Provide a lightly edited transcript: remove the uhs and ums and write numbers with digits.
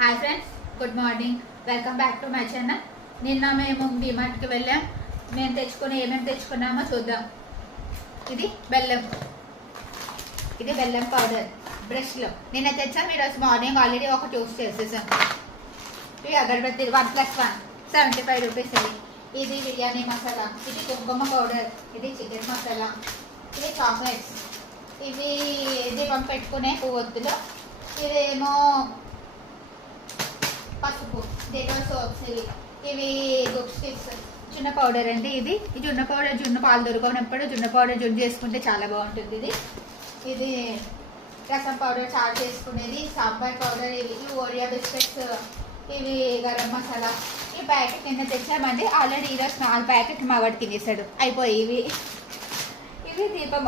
Hi friends, good morning. Welcome back to my channel. నిన్న మేము డిమార్ట్కి వెళ్ళాం. మేము ఏమేమి తెచ్చుకున్నామో చూద్దాం. ఇది బెల్లం పౌడర్ బ్రష్లో నిన్న తెచ్చాం. ఈరోజు మార్నింగ్ ఆల్రెడీ ఒకటి యూస్ చేసేసాం. ఇవి అగరబత్తి 1+1 75 రూపీస్. ఇది బిర్యానీ మసాలా, ఇది కుంకుమ పౌడర్, ఇది చికెన్ మసాలా, ఇది చాక్లెట్స్, ఇవి దీపం పెట్టుకునే పువ్వొత్తులు, ఇదేమో పసుపు, డెటాల్ సోప్స్, ఇవి గుడ్ స్టిక్స్, జున్న పౌడర్ అండి. ఇది జున్న పౌడర్, జున్న పాలు దొరకనప్పుడు జున్న పౌడర్ జున్ను చేసుకుంటే చాలా బాగుంటుంది. ఇది రసం పౌడర్ చాట్ చేసుకునేది, సాంబార్ పౌడర్, ఇవి ఓరియా బిస్కెట్స్, ఇవి గరం మసాలా. ఈ ప్యాకెట్ నిన్న తెచ్చామండి. ఆల్రెడీ ఈరోజు 4 ప్యాకెట్ మా వాడు తినేసాడు, అయిపోయి. ఇవి దీపం